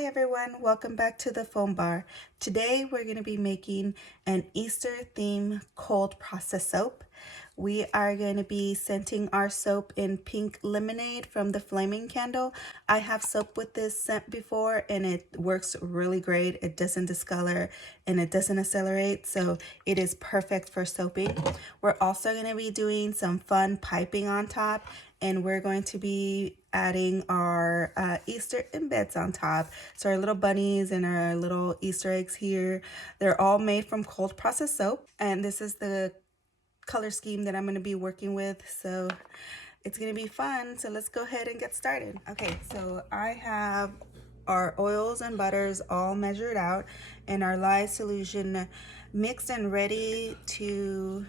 Hi everyone, welcome back to the foam bar. Today we're going to be making an Easter theme cold process soap. We are going to be scenting our soap in pink lemonade from the flaming candle. I have soap with this scent before and it works really great. It doesn't discolor and it doesn't accelerate, so it is perfect for soaping. We're also going to be doing some fun piping on top, and we're going to be adding our Easter embeds on top. So our little bunnies and our little Easter eggs here, they're all made from cold processed soap. And this is the color scheme that I'm going to be working with. So it's going to be fun. So let's go ahead and get started. Okay, so I have our oils and butters all measured out and our lye solution mixed and ready to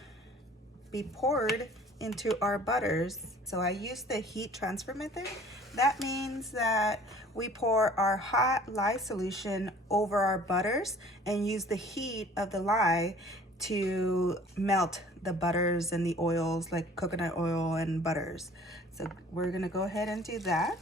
be poured into our butters. So I use the heat transfer method. That means that we pour our hot lye solution over our butters and use the heat of the lye to melt the butters and the oils, like coconut oil and butters. So we're gonna go ahead and do that.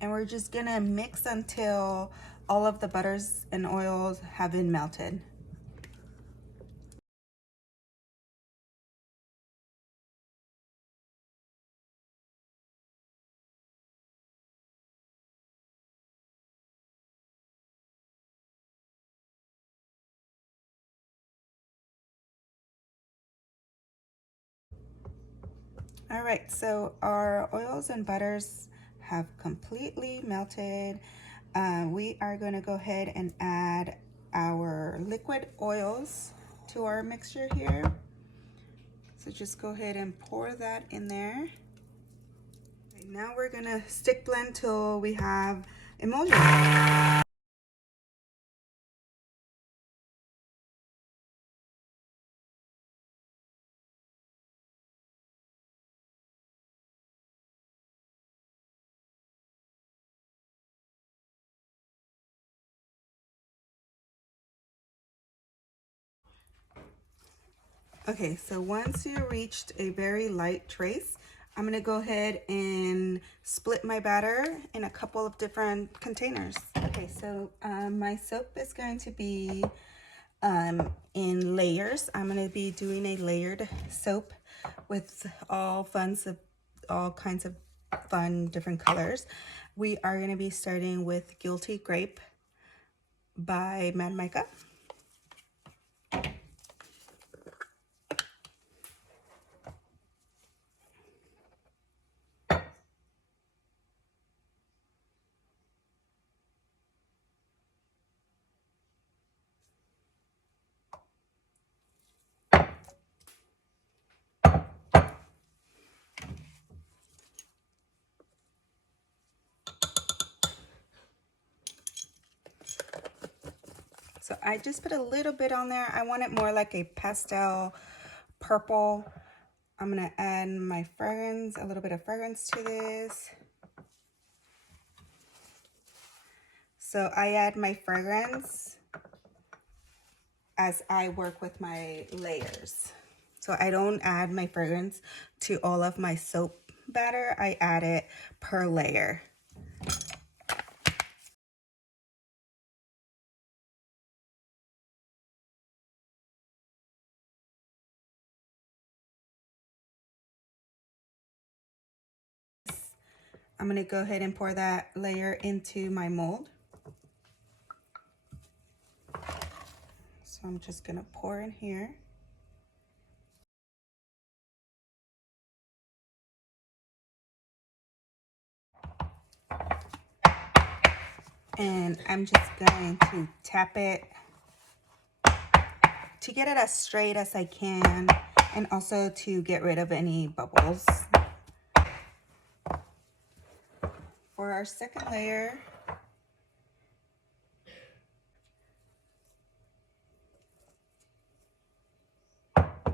And we're just gonna mix until all of the butters and oils have been melted. All right, so our oils and butters have completely melted. We are going to go ahead and add our liquid oils to our mixture here. So just go ahead and pour that in there. Okay, now we're going to stick blend till we have emulsion. Okay, so once you reached a very light trace, I'm gonna go ahead and split my batter in a couple of different containers. Okay, so my soap is going to be in layers. I'm gonna be doing a layered soap with all kinds of fun different colors. We are gonna be starting with Guilty Grape by Mad Micah. So I just put a little bit on there. I want it more like a pastel purple. I'm gonna add my fragrance, a little bit of fragrance to this. So I add my fragrance as I work with my layers. So I don't add my fragrance to all of my soap batter. I add it per layer. I'm gonna go ahead and pour that layer into my mold. So I'm just gonna pour in here. And I'm just going to tap it to get it as straight as I can, and also to get rid of any bubbles. For our second layer,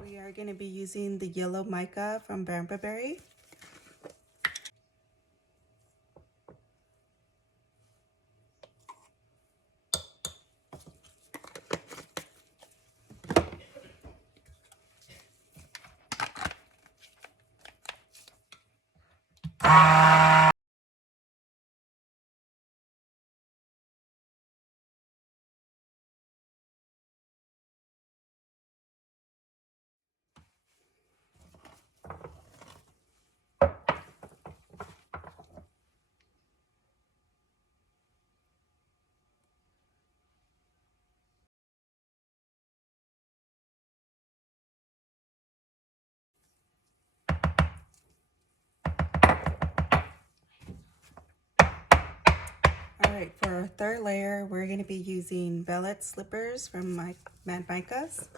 we are going to be using the yellow mica from Berry. All right, for our third layer, we're going to be using velvet slippers from my Mad Micas.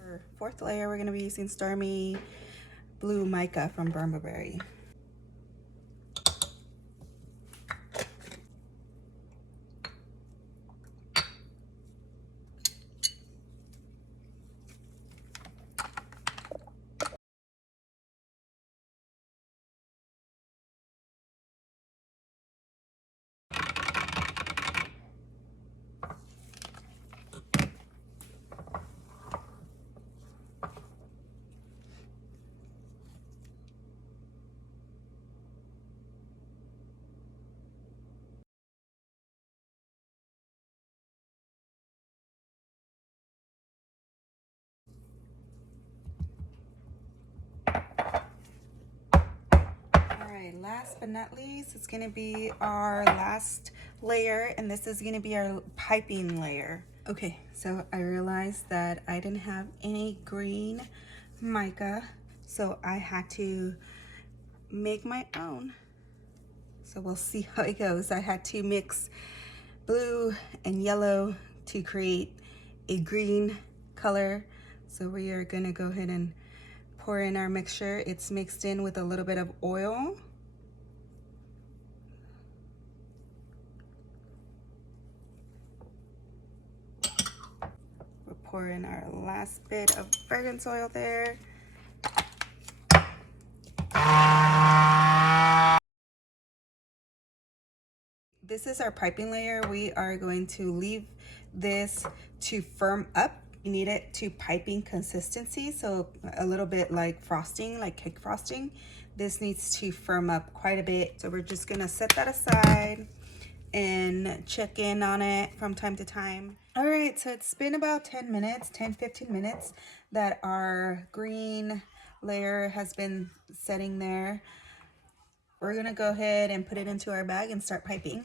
For fourth layer, we're going to be using Stormy Blue Mica from Burberry. Alright, last but not least, it's going to be our last layer, and this is going to be our piping layer. Okay, so I realized that I didn't have any green mica, so I had to make my own. So we'll see how it goes. I had to mix blue and yellow to create a green color. So we are going to go ahead and pour in our mixture. It's mixed in with a little bit of oil. We'll pour in our last bit of fragrance oil there. This is our piping layer. We are going to leave this to firm up. You need it to piping consistency, so a little bit like frosting, like cake frosting. This needs to firm up quite a bit. So we're just gonna set that aside and check in on it from time to time. All right, so it's been about 10 minutes, 10-15 minutes that our green layer has been setting there. We're gonna go ahead and put it into our bag and start piping.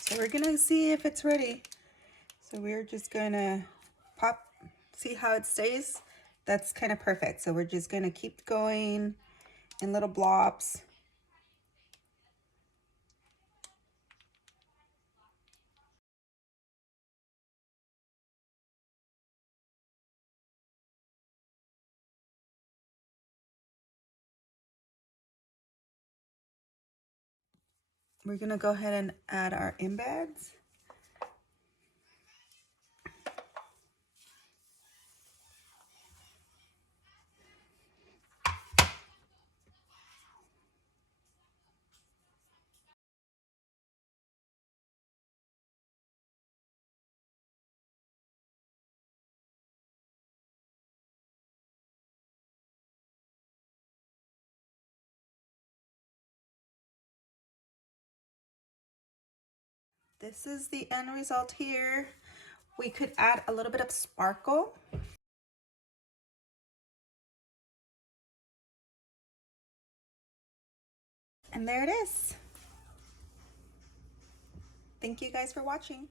So we're gonna see if it's ready. So we're just gonna pop, see how it stays. That's kind of perfect. So we're just gonna keep going in little blobs. We're gonna go ahead and add our embeds. This is the end result here. We could add a little bit of sparkle. And there it is. Thank you guys for watching.